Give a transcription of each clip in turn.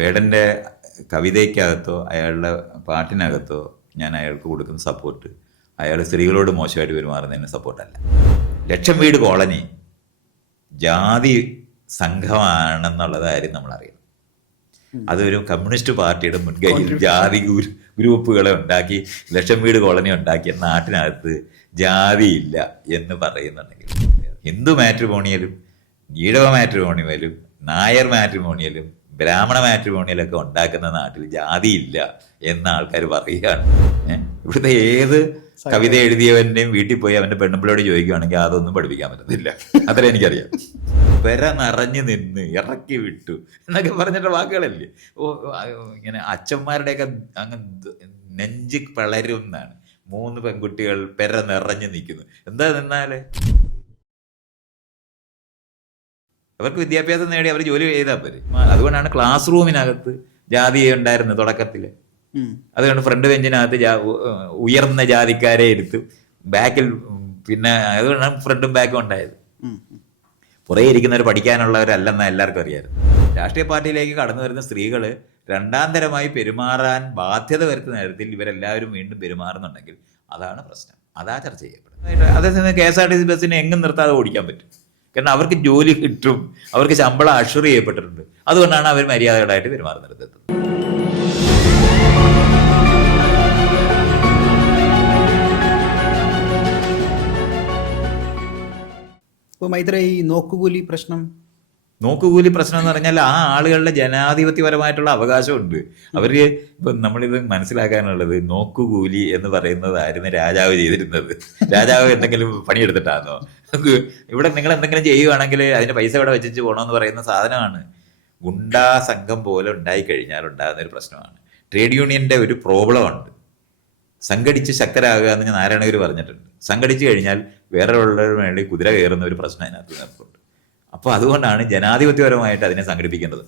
വേടൻ്റെ കവിതയ്ക്കകത്തോ അയാളുടെ പാട്ടിനകത്തോ ഞാൻ അയാൾക്ക് കൊടുക്കുന്ന സപ്പോർട്ട് അയാൾ സ്ത്രീകളോട് മോശമായിട്ട് പെരുമാറുന്നതിന് സപ്പോർട്ടല്ല. ലക്ഷം വീട് കോളനി ജാതി സംഘമാണെന്നുള്ള കാര്യം നമ്മളറിയണം. അതൊരു കമ്മ്യൂണിസ്റ്റ് പാർട്ടിയുടെ മുൻകൈയിൽ ജാതി ഗ്രൂപ്പുകളെ ഉണ്ടാക്കി ലക്ഷം വീട് കോളനി ഉണ്ടാക്കിയ നാട്ടിനകത്ത് ജാതിയില്ല എന്ന് പറയുന്നുണ്ടെങ്കിൽ ഹിന്ദു മാട്രിമോണിയലും ഈഴവ മാട്രിമോണിയലും നായർ മാട്രിമോണിയലും ബ്രാഹ്മണ മാട്രിമോണിയലൊക്കെ ഉണ്ടാക്കുന്ന നാട്ടിൽ ജാതിയില്ല എന്ന ആൾക്കാർ പറയുകയാണ്. ഇവിടുത്തെ ഏത് കവിത എഴുതിയവൻ്റെയും വീട്ടിൽ പോയി അവൻ്റെ പെണ്ണുമ്പിളോട് ചോദിക്കുകയാണെങ്കിൽ അതൊന്നും പഠിപ്പിക്കാൻ പറ്റത്തില്ല. അത്ര എനിക്കറിയാം. പെര നിറഞ്ഞു നിന്ന് ഇറക്കി വിട്ടു എന്നൊക്കെ പറഞ്ഞിട്ട് വാക്കുകളല്ലേ. ഇങ്ങനെ അച്ഛന്മാരുടെയൊക്കെ അങ്ങ് നെഞ്ച് പിളരും എന്നാണ്. 3 പെൺകുട്ടികൾ പെര നിറഞ്ഞു നിൽക്കുന്നു. എന്താ നിന്നാല് അവർക്ക് വിദ്യാഭ്യാസം നേടി അവർ ജോലി ചെയ്താൽ പോരെ. അതുകൊണ്ടാണ് ക്ലാസ് റൂമിനകത്ത് ജാതി ഉണ്ടായിരുന്നത് തുടക്കത്തിൽ. അതുകൊണ്ട് ഫ്രണ്ട് ബെഞ്ചിനകത്ത് ഉയർന്ന ജാതിക്കാരെ എടുത്തു, ബാക്കിൽ പിന്നെ അതുകൊണ്ടാണ് ഫ്രണ്ടും ബാക്കും ഉണ്ടായത്. പുറകെ ഇരിക്കുന്നവർ പഠിക്കാനുള്ളവരല്ലെന്ന് എല്ലാവർക്കും അറിയാമായിരുന്നു. രാഷ്ട്രീയ പാർട്ടിയിലേക്ക് കടന്നു വരുന്ന സ്ത്രീകൾ രണ്ടാം തരമായി പെരുമാറാൻ ബാധ്യത വരുത്തുന്ന തരത്തിൽ ഇവരെല്ലാവരും വീണ്ടും പെരുമാറുന്നുണ്ടെങ്കിൽ അതാണ് പ്രശ്നം. അതാ ചർച്ച ചെയ്യപ്പെടുന്നത്. അതേസമയം KSRTC ബസ്സിനെ എങ്ങും നിർത്താതെ ഓടിക്കാൻ പറ്റും. കാരണം അവർക്ക് ജോലി കിട്ടും, അവർക്ക് ശമ്പളം അഷുർ ചെയ്യപ്പെട്ടിട്ടുണ്ട്. അതുകൊണ്ടാണ് അവർ മര്യാദകളായിട്ട് പെരുമാറുന്നത്. ഇപ്പോൾ മൈത്ര, ഈ നോക്കുകൂലി പ്രശ്നം എന്ന് പറഞ്ഞാൽ ആ ആളുകളുടെ ജനാധിപത്യപരമായിട്ടുള്ള അവകാശമുണ്ട്. അവർക്ക് ഇപ്പം നമ്മളിത് മനസ്സിലാക്കാനുള്ളത്, നോക്കുകൂലി എന്ന് പറയുന്നതായിരുന്നു രാജാവ് ചെയ്തിരുന്നത്. രാജാവ് എന്തെങ്കിലും പണിയെടുത്തിട്ടാണോ? ഇവിടെ നിങ്ങൾ എന്തെങ്കിലും ചെയ്യുകയാണെങ്കിൽ അതിന്റെ പൈസ ഇവിടെ വെച്ചിട്ട് പോകണമെന്ന് പറയുന്ന സാധനമാണ്. ഗുണ്ടാ സംഘം പോലെ ഉണ്ടായിക്കഴിഞ്ഞാൽ ഉണ്ടാകുന്ന ഒരു പ്രശ്നമാണ്. ട്രേഡ് യൂണിയന്റെ ഒരു പ്രോബ്ലമുണ്ട്. സംഘടിച്ച് ശക്തരാകുക എന്ന് നാരായണഗുരു പറഞ്ഞിട്ടുണ്ട്. സംഘടിച്ചു കഴിഞ്ഞാൽ വേറെ ഉള്ളവരുടെ വേണ്ടി കുതിര കയറുന്ന ഒരു പ്രശ്നം അതിനകത്ത് നിൽപ്പുണ്ട്. അപ്പോൾ അതുകൊണ്ടാണ് ജനാധിപത്യപരമായിട്ട് അതിനെ സംഘടിപ്പിക്കേണ്ടത്.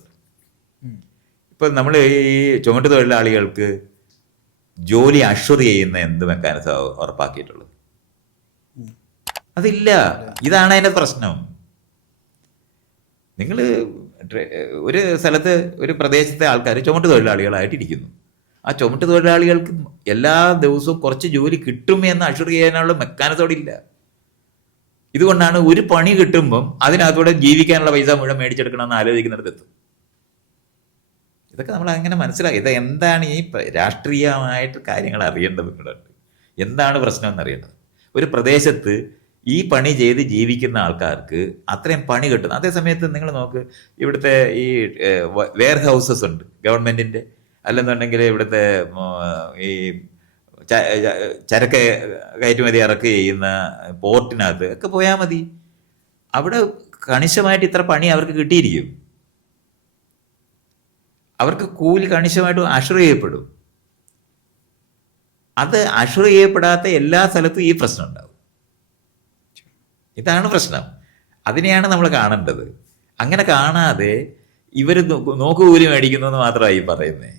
ഇപ്പം നമ്മൾ ഈ ചുമട്ട് തൊഴിലാളികൾക്ക് ജോലി അഷ്വർ ചെയ്യുന്ന എന്ത് മെക്കാനിസം ഉറപ്പാക്കിയിട്ടുള്ളത്? അതില്ല. ഇതാണ് അതിൻ്റെ പ്രശ്നം. നിങ്ങൾ ഒരു സ്ഥലത്ത് ഒരു പ്രദേശത്തെ ആൾക്കാർ ചുമട്ട് തൊഴിലാളികളായിട്ടിരിക്കുന്നു. ആ ചുമട്ട് തൊഴിലാളികൾക്ക് എല്ലാ ദിവസവും കുറച്ച് ജോലി കിട്ടും എന്ന് അഷ്വർ ചെയ്യാനുള്ള മെക്കാനിസം ഇല്ല. ഇതുകൊണ്ടാണ് ഒരു പണി കിട്ടുമ്പം അതിനകത്തൂടെ ജീവിക്കാനുള്ള പൈസ മുഴുവൻ മേടിച്ചെടുക്കണമെന്ന് ആലോചിക്കുന്നിടത്തെത്തും. ഇതൊക്കെ നമ്മൾ അങ്ങനെ മനസ്സിലാക്കി. ഇത് എന്താണ് ഈ രാഷ്ട്രീയമായിട്ട് കാര്യങ്ങൾ അറിയേണ്ടത്. നിങ്ങളുണ്ട് എന്താണ് പ്രശ്നം എന്നറിയേണ്ടത്. ഒരു പ്രദേശത്ത് ഈ പണി ചെയ്ത് ജീവിക്കുന്ന ആൾക്കാർക്ക് അത്രയും പണി കിട്ടുന്നു. അതേസമയത്ത് നിങ്ങൾ നോക്ക്, ഇവിടുത്തെ ഈ വെയർ ഹൗസസ് ഉണ്ട് ഗവൺമെന്റിന്റെ, അല്ലെന്നുണ്ടെങ്കിൽ ഇവിടുത്തെ ഈ ചരക്ക് കയറ്റുമതി ഇറക്ക് ചെയ്യുന്ന പോർട്ടിനകത്ത് ഒക്കെ പോയാൽ മതി. അവിടെ കണിശമായിട്ട് ഇത്ര പണി അവർക്ക് കിട്ടിയിരിക്കും. അവർക്ക് കൂലി കണിശമായിട്ട് അഷ്വർ ചെയ്യപ്പെടും. അത് അഷ്വർ ചെയ്യപ്പെടാത്ത എല്ലാ സ്ഥലത്തും ഈ പ്രശ്നം ഉണ്ടാവും. ഇതാണ് പ്രശ്നം. അതിനെയാണ് നമ്മൾ കാണേണ്ടത്. അങ്ങനെ കാണാതെ ഇവർ നോക്കുകൂലി മേടിക്കുന്നു എന്ന് മാത്രമായി പറയുന്നത്.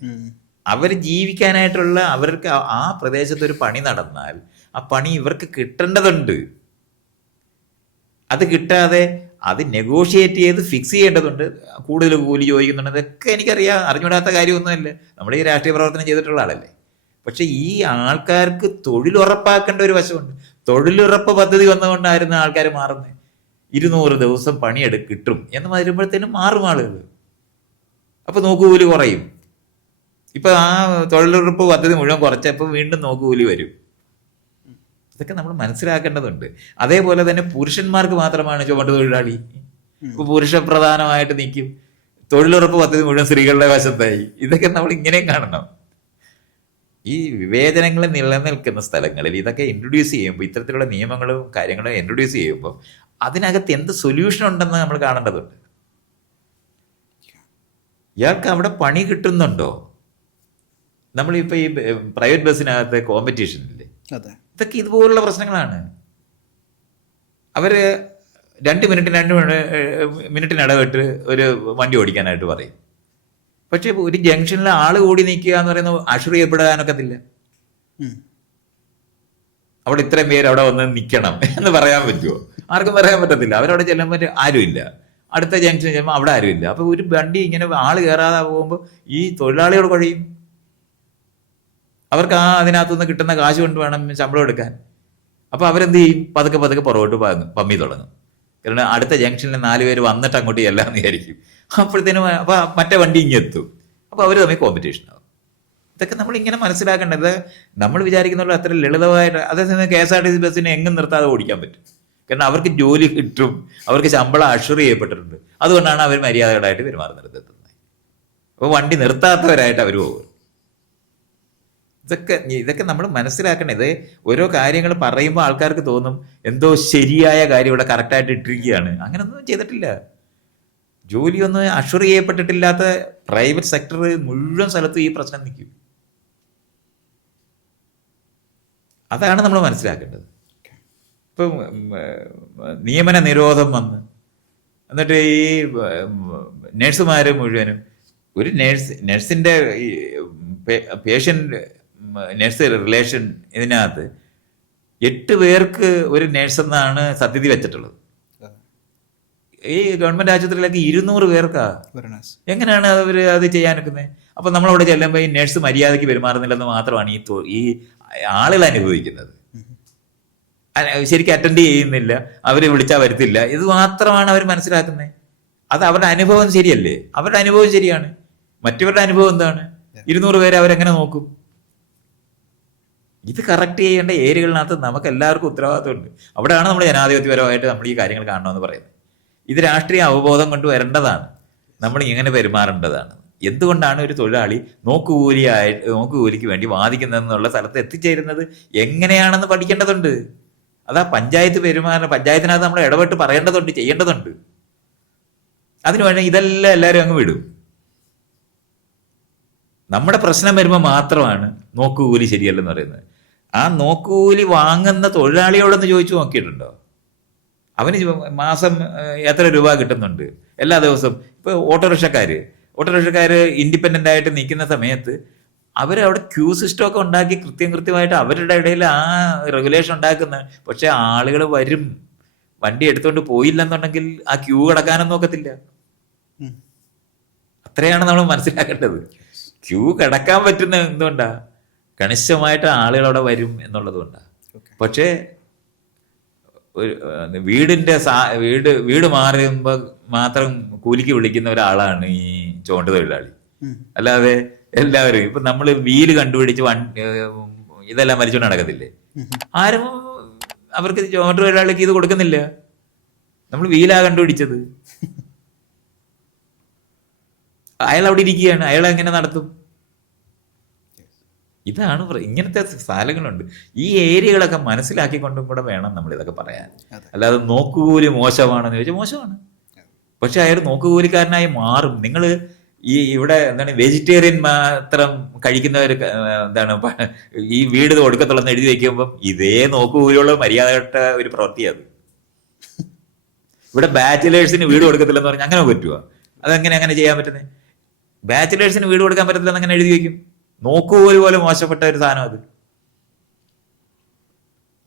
അവർ ജീവിക്കാനായിട്ടുള്ള അവർക്ക് ആ പ്രദേശത്ത് ഒരു പണി നടന്നാൽ ആ പണി ഇവർക്ക് കിട്ടേണ്ടതുണ്ട്. അത് കിട്ടാതെ അത് നെഗോഷിയേറ്റ് ചെയ്ത് ഫിക്സ് ചെയ്യേണ്ടതുണ്ട്. കൂടുതൽ കൂലി ചോദിക്കുന്നുണ്ട്. ഇതൊക്കെ എനിക്കറിയാം. അറിഞ്ഞുകൂടാത്ത കാര്യമൊന്നുമല്ല. നമ്മൾ ഈ രാഷ്ട്രീയ പ്രവർത്തനം ചെയ്തിട്ടുള്ള ആളല്ലേ. പക്ഷെ ഈ ആൾക്കാർക്ക് തൊഴിലുറപ്പാക്കേണ്ട ഒരു വശമുണ്ട്. തൊഴിലുറപ്പ് പദ്ധതി വന്നുകൊണ്ടായിരുന്നു ആൾക്കാർ മാറുന്നത്. 200 ദിവസം കിട്ടും എന്ന് വരുമ്പോഴത്തേനും മാറും ആളുകൾ. അപ്പൊ നോക്കുകൂലി കുറയും. ഇപ്പൊ ആ തൊഴിലുറപ്പ് പദ്ധതി മുഴുവൻ കുറച്ചപ്പോൾ വീണ്ടും നോക്കുകൂലി വരും. ഇതൊക്കെ നമ്മൾ മനസ്സിലാക്കേണ്ടതുണ്ട്. അതേപോലെ തന്നെ പുരുഷന്മാർക്ക് മാത്രമാണ് ചുമട്ട് തൊഴിലാളി. ഇപ്പൊ പുരുഷ പ്രധാനമായിട്ട് നിൽക്കും. തൊഴിലുറപ്പ് പദ്ധതി മുഴുവൻ സ്ത്രീകളുടെ വശത്തായി. ഇതൊക്കെ നമ്മൾ ഇങ്ങനെയും കാണണം. ഈ വിവേചനങ്ങൾ നിലനിൽക്കുന്ന സ്ഥലങ്ങളിൽ ഇതൊക്കെ ഇൻട്രൊഡ്യൂസ് ചെയ്യുമ്പോൾ, ഇത്തരത്തിലുള്ള നിയമങ്ങളും കാര്യങ്ങളും ഇൻട്രൊഡ്യൂസ് ചെയ്യുമ്പോൾ അതിനകത്ത് എന്ത് സൊല്യൂഷൻ ഉണ്ടെന്ന് നമ്മൾ കാണേണ്ടതുണ്ട്. ഇയാൾക്ക് അവിടെ പണി കിട്ടുന്നുണ്ടോ? നമ്മളിപ്പോൾ ഈ പ്രൈവറ്റ് ബസ്സിനകത്ത് കോമ്പറ്റീഷനില്ലേ, ഇതൊക്കെ ഇതുപോലുള്ള പ്രശ്നങ്ങളാണ്. അവർ 2 മിനിറ്റിന് ഇടവിട്ട് ഒരു വണ്ടി ഓടിക്കാനായിട്ട് പറയും. പക്ഷെ ഒരു ജംഗ്ഷനിൽ ആൾ കൂടി നിൽക്കുക എന്ന് പറയുന്നത് അഷ്വർ ചെയ്യപ്പെടാനൊക്കത്തില്ല. അവിടെ ഇത്രയും പേര് അവിടെ വന്ന് നിൽക്കണം എന്ന് പറയാൻ പറ്റുമോ? ആർക്കും പറയാൻ പറ്റത്തില്ല. അവരവിടെ ചെല്ലുമ്പോൾ ആരുമില്ല. അടുത്ത ജംഗ്ഷൻ ചെല്ലുമ്പോൾ അവിടെ ആരുമില്ല. അപ്പോൾ ഒരു വണ്ടി ഇങ്ങനെ ആൾ കയറാതെ പോകുമ്പോൾ ഈ തൊഴിലാളികൾ കഴിയും. അവർക്ക് അതിനകത്തുനിന്ന് കിട്ടുന്ന കാശ് കൊണ്ട് വേണം ശമ്പളം എടുക്കാൻ. അപ്പോൾ അവരെന്ത് ചെയ്യും? പതുക്കെ പതുക്കെ പുറകോട്ട് പമ്മി തുടങ്ങും. കാരണം അടുത്ത ജംഗ്ഷനിൽ 4 പേര് വന്നിട്ട് അങ്ങോട്ട് ചെല്ലാന്ന് വിചാരിക്കും. അപ്പോഴത്തേനും അപ്പോൾ മറ്റേ വണ്ടി ഇങ്ങെത്തും. അപ്പോൾ അവർ തമ്മിൽ കോമ്പറ്റീഷൻ ആവും. ഇതൊക്കെ നമ്മളിങ്ങനെ മനസ്സിലാക്കേണ്ടത്. നമ്മൾ വിചാരിക്കുന്നുള്ള അത്ര ലളിതമായിട്ട്. അതേസമയം KSRTC ബസ്സിനെ എങ്ങും നിർത്താതെ ഓടിക്കാൻ പറ്റും. കാരണം അവർക്ക് ജോലി കിട്ടും, അവർക്ക് ശമ്പളം അഷുർ ചെയ്യപ്പെട്ടിട്ടുണ്ട്. അതുകൊണ്ടാണ് അവർ മര്യാദകളായിട്ട് പെരുമാറുന്നത്. അപ്പോൾ വണ്ടി നിർത്താത്തവരായിട്ട് അവർ പോകും. ഇതൊക്കെ നമ്മൾ മനസ്സിലാക്കണം. ഇത് ഓരോ കാര്യങ്ങൾ പറയുമ്പോൾ ആൾക്കാർക്ക് തോന്നും എന്തോ ശരിയായ കാര്യം ഇവിടെ കറക്റ്റായിട്ട് ഇട്ടിരിക്കുകയാണ്. അങ്ങനൊന്നും ചെയ്തിട്ടില്ല. ജോലിയൊന്നും അഷുർ ചെയ്യപ്പെട്ടിട്ടില്ലാത്ത പ്രൈവറ്റ് സെക്ടർ മുഴുവൻ സ്ഥലത്തും ഈ പ്രശ്നം നിൽക്കും. അതാണ് നമ്മൾ മനസ്സിലാക്കേണ്ടത്. ഇപ്പം നിയമന നിരോധം വന്ന് എന്നിട്ട് ഈ നഴ്സുമാർ മുഴുവനും ഒരു നഴ്സിൻ്റെ പേഷ്യൻ്റ് നഴ്സ് റിലേഷൻ ഇതിനകത്ത് 8 പേർക്ക് ഒരു നഴ്സെന്നാണ് സത്യതി വെച്ചിട്ടുള്ളത്. ഈ ഗവൺമെൻറ് ആശുപത്രിയിലേക്ക് 200 പേർക്കാ. എങ്ങനെയാണ് അവർ അത് ചെയ്യാനൊക്കുന്നത്? അപ്പം നമ്മളവിടെ ചെല്ലുമ്പോൾ ഈ നഴ്സ് മര്യാദയ്ക്ക് പെരുമാറുന്നില്ലെന്ന് മാത്രമാണ് ഈ ആളുകൾ അനുഭവിക്കുന്നത്. ശരിക്കും അറ്റൻഡ് ചെയ്യുന്നില്ല, അവർ വിളിച്ചാൽ വരുത്തില്ല. ഇത് മാത്രമാണ് അവർ മനസ്സിലാക്കുന്നത്. അത് അവരുടെ അനുഭവം ശരിയല്ലേ? അവരുടെ അനുഭവം ശരിയാണ്. മറ്റവരുടെ അനുഭവം എന്താണ്? 200 പേരെ അവരെങ്ങനെ നോക്കും? ഇത് കറക്റ്റ് ചെയ്യേണ്ട ഏരിയകളിനകത്ത് നമുക്ക് എല്ലാവർക്കും ഉത്തരവാദിത്വമുണ്ട്. അവിടെയാണ് നമ്മൾ ജനാധിപത്യപരമായിട്ട് നമ്മൾ ഈ കാര്യങ്ങൾ കാണണമെന്ന് പറയുന്നത്. ഇത് രാഷ്ട്രീയ അവബോധം കൊണ്ട് വരേണ്ടതാണ്. നമ്മൾ ഇങ്ങനെ പെരുമാറേണ്ടതാണ്. എന്തുകൊണ്ടാണ് ഒരു തൊഴിലാളി നോക്കുകൂലിക്ക് വേണ്ടി വാദിക്കുന്നതെന്നുള്ള സ്ഥലത്ത് എത്തിച്ചേരുന്നത് എങ്ങനെയാണെന്ന് പഠിക്കേണ്ടതുണ്ട്. അതാ പഞ്ചായത്തിനകത്ത് നമ്മൾ ഇടപെട്ട് പറയേണ്ടതുണ്ട്, ചെയ്യേണ്ടതുണ്ട്. അതിനുവേണ്ടി ഇതെല്ലാം എല്ലാവരും അങ്ങ് വിടും. നമ്മുടെ പ്രശ്നം വരുമ്പോൾ മാത്രമാണ് നോക്കുകൂലി ശരിയല്ലെന്ന് പറയുന്നത്. ആ നോക്കുകൂലി വാങ്ങുന്ന തൊഴിലാളിയോടൊന്ന് ചോദിച്ചു നോക്കിയിട്ടുണ്ടോ? അവന് മാസം എത്ര രൂപ കിട്ടുന്നുണ്ട് എല്ലാ ദിവസവും? ഇപ്പോൾ ഓട്ടോറിക്ഷക്കാർ ഇൻഡിപെൻഡൻ്റ് ആയിട്ട് നിൽക്കുന്ന സമയത്ത് അവരവിടെ ക്യൂ സിസ്റ്റമൊക്കെ ഉണ്ടാക്കി കൃത്യമായിട്ട് അവരുടെ ഇടയിൽ ആ റെഗുലേഷൻ ഉണ്ടാക്കുന്നത്. പക്ഷെ ആളുകൾ വരും. വണ്ടി എടുത്തുകൊണ്ട് പോയില്ലെന്നുണ്ടെങ്കിൽ ആ ക്യൂ കടക്കാനൊന്നും നോക്കത്തില്ല. അത്രയാണ് നമ്മൾ മനസ്സിലാക്കേണ്ടത്. ക്യൂ കിടക്കാൻ പറ്റുന്ന എന്തുകൊണ്ടാ? കണിശമായിട്ട് ആളുകൾ അവിടെ വരും എന്നുള്ളത് കൊണ്ടാണ്. പക്ഷേ വീട് മാറുമ്പോൾ മാത്രം കൂലിക്ക് വിളിക്കുന്ന ഒരാളാണ് ഈ ചുവട്ട് തൊഴിലാളി. അല്ലാതെ എല്ലാവരും ഇപ്പൊ നമ്മൾ വീല് കണ്ടുപിടിച്ച് ഇതെല്ലാം വലിച്ചുകൊണ്ട് നടക്കത്തില്ലേ? ആരും അവർക്ക് ചുവട്ട് തൊഴിലാളിക്ക് ഇത് കൊടുക്കുന്നില്ല. നമ്മൾ വീലാ കണ്ടുപിടിച്ചത്. അയാൾ അവിടെ ഇരിക്കുകയാണ്. അയാൾ എങ്ങനെ നടത്തും? ഇതാണ് ഇങ്ങനത്തെ സ്ഥലങ്ങളുണ്ട്. ഈ ഏരിയകളൊക്കെ മനസ്സിലാക്കിക്കൊണ്ടും കൂടെ വേണം നമ്മൾ ഇതൊക്കെ പറയാൻ. അല്ലാതെ നോക്കുകൂലി മോശമാണെന്ന് ചോദിച്ചാൽ മോശമാണ്. പക്ഷെ അയാൾ നോക്കുകൂലിക്കാരനായി മാറും. നിങ്ങൾ ഇവിടെ വെജിറ്റേറിയൻ മാത്രം കഴിക്കുന്നവർ ഈ വീട് കൊടുക്കത്തുള്ളെന്ന് എഴുതി വെക്കുമ്പം ഇതേ നോക്കുകൂലിയുള്ള മര്യാദപ്പെട്ട ഒരു പ്രവൃത്തിയാണ്. ഇവിടെ ബാച്ചിലേഴ്സിന് വീട് കൊടുക്കത്തില്ലെന്ന് പറഞ്ഞാൽ അങ്ങനെ പറ്റുമോ? അങ്ങനെ ചെയ്യാൻ പറ്റുന്നത്? ബാച്ചിലേഴ്സിന് വീട് കൊടുക്കാൻ പറ്റത്തില്ലെന്ന് അങ്ങനെ എഴുതി വെക്കും. നോക്കുകൂലി പോലെ മോശപ്പെട്ട ഒരു സാധനം അത്.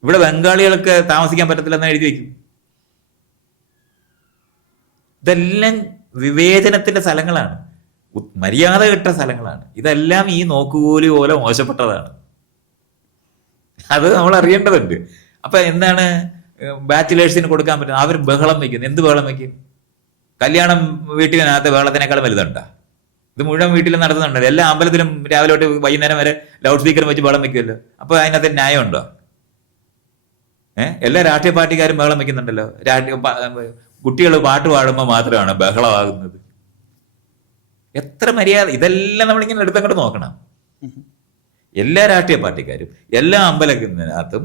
ഇവിടെ ബംഗാളികൾക്ക് താമസിക്കാൻ പറ്റത്തില്ലെന്ന് എഴുതി വെക്കും. ഇതെല്ലാം വിവേചനത്തിന്റെ സ്ഥലങ്ങളാണ്, മര്യാദ കെട്ട സ്ഥലങ്ങളാണ്. ഇതെല്ലാം ഈ നോക്കുകൂലി പോലെ മോശപ്പെട്ടതാണ്. അത് നമ്മൾ അറിയേണ്ടതുണ്ട്. അപ്പൊ എന്താണ് ബാച്ചിലേഴ്സിന് കൊടുക്കാൻ പറ്റുന്നത്? അവർ ബഹളം വയ്ക്കുന്നു. എന്ത് ബഹളം വയ്ക്കും? കല്യാണം വീട്ടിനകത്ത് ബഹളത്തിനേക്കാളും വലുതുണ്ടാ? ഇത് മുഴുവൻ വീട്ടിൽ നടത്തുന്നുണ്ടല്ലോ. എല്ലാ അമ്പലത്തിലും രാവിലെ തൊട്ട് വൈകുന്നേരം വരെ ലൗഡ് സ്പീക്കറും വെച്ച് ബഹളം വയ്ക്കുമല്ലോ. അപ്പൊ അതിനകത്ത് ന്യായമുണ്ടോ? എല്ലാ രാഷ്ട്രീയ പാർട്ടിക്കാരും ബഹളം വയ്ക്കുന്നുണ്ടല്ലോ. കുട്ടികൾ പാട്ട് പാടുമ്പോൾ മാത്രമാണ് ബഹളമാകുന്നത്. എത്ര മര്യാദ! ഇതെല്ലാം നമ്മളിങ്ങനെ എടുത്തങ്ങോട്ട് നോക്കണം. എല്ലാ രാഷ്ട്രീയ പാർട്ടിക്കാരും എല്ലാ അമ്പലത്തിനകത്തും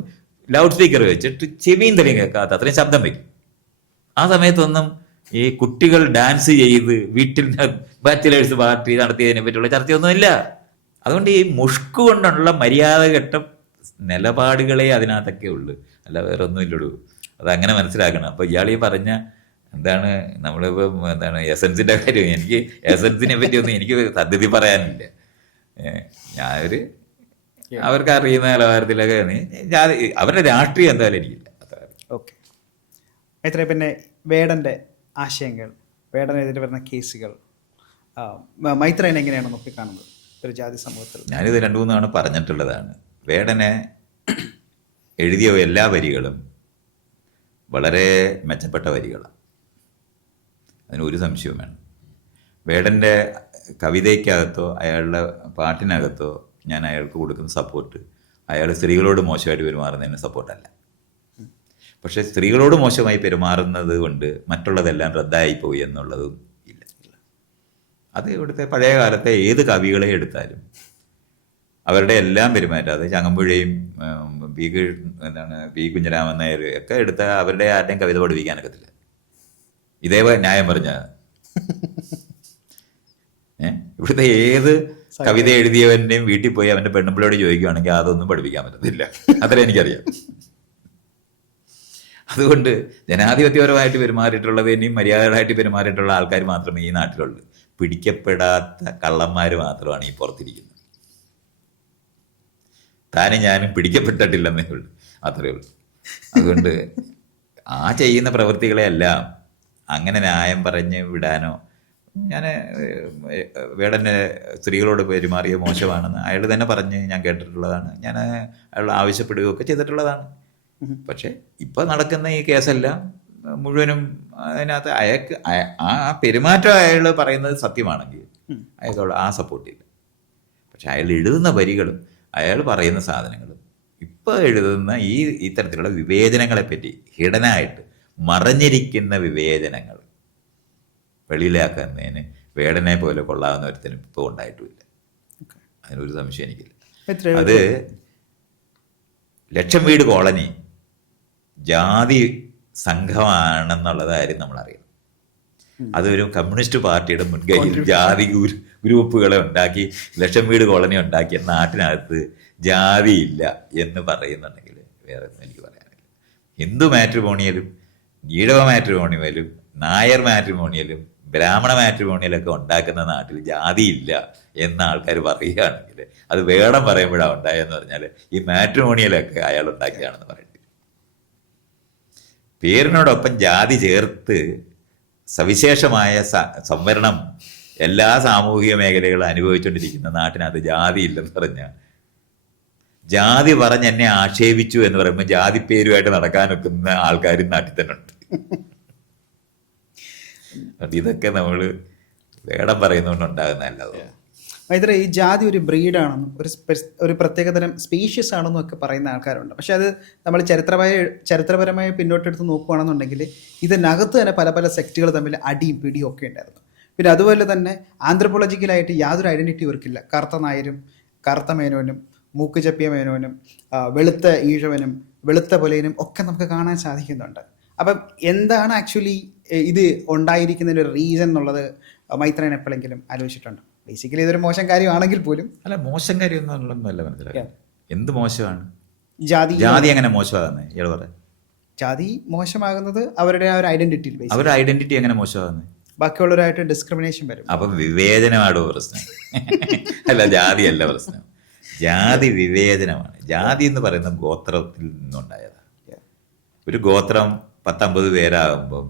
ലൗഡ് സ്പീക്കർ വെച്ചിട്ട് ചെവിയും തലയും കേൾക്കാത്ത അത്രയും ശബ്ദം വയ്ക്കും. ആ സമയത്തൊന്നും ഈ കുട്ടികൾ ഡാൻസ് ചെയ്ത് വീട്ടിൽ ബാച്ചിലേഴ്സ് പാർട്ടി നടത്തിയതിനെ പറ്റിയുള്ള ചർച്ചയൊന്നുമില്ല. അതുകൊണ്ട് ഈ മുഷ്ക് കൊണ്ടുള്ള മര്യാദഘട്ട നിലപാടുകളെ അതിനകത്തൊക്കെ ഉള്ളു, അല്ല വേറെ ഒന്നുമില്ലൂ. അതങ്ങനെ മനസ്സിലാക്കണം. അപ്പൊ ഇയാളീ പറഞ്ഞ നമ്മളിപ്പം എസൻസിന്റെ കാര്യം, എനിക്ക് എസൻസിനെ പറ്റിയൊന്നും എനിക്ക് സത്യത്തിൽ പറയാനില്ല. ഞാനൊരു അവർക്ക് അറിയുന്ന നിലവാരത്തിലൊക്കെ അവരുടെ രാഷ്ട്രീയം എന്തായാലും എനിക്കില്ല. ഓക്കെ. പിന്നെ വേടന്റെ ആശയങ്ങൾ വേടനെതിരെ വരുന്ന കേസുകൾ, മൈത്രേനെ എങ്ങനെയാണ് നോക്കിക്കാണുന്നത് ഒരു ജാതി സമൂഹത്തിൽ? ഞാനിത് 2-3 തവണ പറഞ്ഞിട്ടുള്ളതാണ്. വേടനെ എഴുതിയ എല്ലാ വരികളും വളരെ മെച്ചപ്പെട്ട വരികളാണ്, അതിനൊരു സംശയവും വേണം. വേടൻ്റെ കവിതയ്ക്കകത്തോ അയാളുടെ പാട്ടിനകത്തോ ഞാൻ അയാൾക്ക് കൊടുക്കുന്ന സപ്പോർട്ട് അയാൾ സ്ത്രീകളോട് മോശമായിട്ട് പെരുമാറുന്നതിന് സപ്പോർട്ടല്ല. പക്ഷേ സ്ത്രീകളോട് മോശമായി പെരുമാറുന്നത് കൊണ്ട് മറ്റുള്ളതെല്ലാം റദ്ദായി പോയി എന്നുള്ളതും ഇല്ല. അത് ഇവിടുത്തെ പഴയ കാലത്തെ ഏത് കവികളെ എടുത്താലും അവരുടെ എല്ലാം പെരുമാറ്റം, അത് ചങ്ങമ്പുഴയും പി കുഞ്ഞിരാമൻ നായർ ഒക്കെ എടുത്താൽ അവരുടെ ആരുടെയും കവിത പഠിപ്പിക്കാനൊക്കത്തില്ല. ഇതേ ന്യായം പറഞ്ഞ ഇവിടുത്തെ ഏത് കവിത എഴുതിയവൻ്റെയും വീട്ടിൽ പോയി അവൻ്റെ പെണ്ണുമ്പിളോട് ചോദിക്കുകയാണെങ്കിൽ അതൊന്നും പഠിപ്പിക്കാൻ പറ്റത്തില്ല. അത്രേ എനിക്കറിയാം. അതുകൊണ്ട് ജനാധിപത്യപരമായിട്ട് പെരുമാറിയിട്ടുള്ളതിനെയും മര്യാദകളായിട്ട് പെരുമാറിയിട്ടുള്ള ആൾക്കാർ മാത്രമേ ഈ നാട്ടിലുള്ളൂ. പിടിക്കപ്പെടാത്ത കള്ളന്മാർ മാത്രമാണ് ഈ പുറത്തിരിക്കുന്നത്. താനും ഞാനും പിടിക്കപ്പെട്ടിട്ടില്ലെന്നേ ഉള്ളൂ, അത്രയേ ഉള്ളൂ. അതുകൊണ്ട് ആ ചെയ്യുന്ന പ്രവൃത്തികളെയെല്ലാം അങ്ങനെ ന്യായം പറഞ്ഞ് വിടാനോ, ഞാൻ വേടൻ്റെ സ്ത്രീകളോട് പെരുമാറിയ മോശമാണെന്ന് അയാൾ തന്നെ പറഞ്ഞ് ഞാൻ കേട്ടിട്ടുള്ളതാണ്. ഞാൻ അയാൾ ആവശ്യപ്പെടുകയൊക്കെ ചെയ്തിട്ടുള്ളതാണ്. പക്ഷെ ഇപ്പം നടക്കുന്ന ഈ കേസെല്ലാം മുഴുവനും അതിനകത്ത് അയാൾക്ക് ആ പെരുമാറ്റം അയാൾ പറയുന്നത് സത്യമാണെങ്കിൽ അയാൾക്കുള്ള ആ സപ്പോർട്ടില്ല. പക്ഷെ അയാൾ എഴുതുന്ന വരികളും അയാൾ പറയുന്ന സാധനങ്ങളും ഇപ്പം എഴുതുന്ന ഇത്തരത്തിലുള്ള വിവേചനങ്ങളെപ്പറ്റി ഹിഡനായിട്ട് മറഞ്ഞിരിക്കുന്ന വിവേചനങ്ങൾ വെളിയിലാക്കുന്നതിന് വേടനെ പോലെ കൊള്ളാവുന്ന ഒരുത്തനും ഇപ്പോൾ ഉണ്ടായിട്ടുമില്ല. അതിനൊരു സംശയം എനിക്കില്ല. അത് ലക്ഷം വീട് കോളനി ജാതി സംഘമാണെന്നുള്ള കാര്യം നമ്മളറിയണം. അതൊരു കമ്മ്യൂണിസ്റ്റ് പാർട്ടിയുടെ മുൻകൈയിൽ ജാതി ഗ്രൂപ്പുകളെ ഉണ്ടാക്കി ലക്ഷം വീട് കോളനി ഉണ്ടാക്കിയ നാട്ടിനകത്ത് ജാതിയില്ല എന്ന് പറയുന്നുണ്ടെങ്കിൽ വേറെ ഒന്നും എനിക്ക് പറയാനില്ല. ഹിന്ദു മാട്രിമോണിയലും ഈഴവ മാട്രിമോണിയലും നായർ മാട്രിമോണിയലും ബ്രാഹ്മണ മാട്രിമോണിയലൊക്കെ ഉണ്ടാക്കുന്ന നാട്ടിൽ ജാതിയില്ല എന്ന് ആൾക്കാർ പറയുകയാണെങ്കിൽ അത് വേണം പറയുമ്പോഴാണ് ഉണ്ടായെന്ന് പറഞ്ഞാൽ ഈ മാട്രിമോണിയലൊക്കെ അയാൾ ഉണ്ടാക്കിയാണെന്ന് പറയേണ്ടി. പേരിനോടൊപ്പം ജാതി ചേർത്ത് സവിശേഷമായ സംവരണം എല്ലാ സാമൂഹിക മേഖലകളും അനുഭവിച്ചുകൊണ്ടിരിക്കുന്ന നാട്ടിനകത്ത് ജാതി ഇല്ലെന്ന് പറഞ്ഞാൽ, ജാതി പറഞ്ഞ് എന്നെ ആക്ഷേപിച്ചു എന്ന് പറയുമ്പോൾ ജാതി പേരുമായിട്ട് നടക്കാൻ വെക്കുന്ന ആൾക്കാരും നാട്ടിൽ തന്നെ ഉണ്ട്. ഇതൊക്കെ നമ്മൾ വേടം പറയുന്നതുകൊണ്ട് ഉണ്ടാകുന്നതല്ല. മൈത്രേ, ഈ ജാതി ഒരു ബ്രീഡാണെന്നും ഒരു പ്രത്യേകതരം സ്പീഷ്യസ് ആണെന്നും ഒക്കെ പറയുന്ന ആൾക്കാരുണ്ട്. പക്ഷെ അത് നമ്മൾ ചരിത്രപരമായി പിന്നോട്ടെടുത്ത് നോക്കുകയാണെന്നുണ്ടെങ്കിൽ ഇതിനകത്ത് തന്നെ പല പല സെക്റ്റുകൾ തമ്മിൽ അടിയും പിടിയും ഒക്കെ ഉണ്ടായിരുന്നു. പിന്നെ അതുപോലെ തന്നെ ആന്ത്രപ്പോളജിക്കലായിട്ട് യാതൊരു ഐഡൻറ്റിറ്റി ഇവർക്കില്ല. കറുത്ത നായരും കറുത്ത മേനോനും മൂക്ക് ചപ്പിയ മേനോനും വെളുത്ത ഈഴവനും വെളുത്ത പുലയനും ഒക്കെ നമുക്ക് കാണാൻ സാധിക്കുന്നുണ്ട്. അപ്പം എന്താണ് ആക്ച്വലി ഇത് ഉണ്ടായിരിക്കുന്നതിൻ്റെ ഒരു റീസൺ എന്നുള്ളത് മൈത്രേൻ എപ്പോഴെങ്കിലും ആലോചിച്ചിട്ടുണ്ടോ? ബേസിക്കലി ഇതൊരു മോശം കാര്യമാണെങ്കിൽ പോലും. അല്ല, മോശം കാര്യം ഒന്നുമല്ല. മനസ്സിലാക്കാം എന്ത് മോശമാണ്? ജാതി എങ്ങനെ മോശമാകുന്നത്? ഇയാൾ പറയാം. ജാതി മോശമാകുന്നത് അവരുടെ ആ ഒരു ഐഡന്റിറ്റിയിൽ. അവരുടെ ഐഡന്റിറ്റി എങ്ങനെ മോശമാകുന്നത്? ബാക്കിയുള്ളവരായിട്ട് ഡിസ്ക്രിമിനേഷൻ വരും. അപ്പം വിവേചനമാണോ പ്രശ്നം? അല്ല, ജാതിയല്ല പ്രശ്നം. ജാതി വിവേചനമാണ്. ജാതി എന്ന് പറയുന്ന ഗോത്രത്തിൽ നിന്നുണ്ടായതാണ്. ഒരു ഗോത്രം 10-50 പേരാകുമ്പം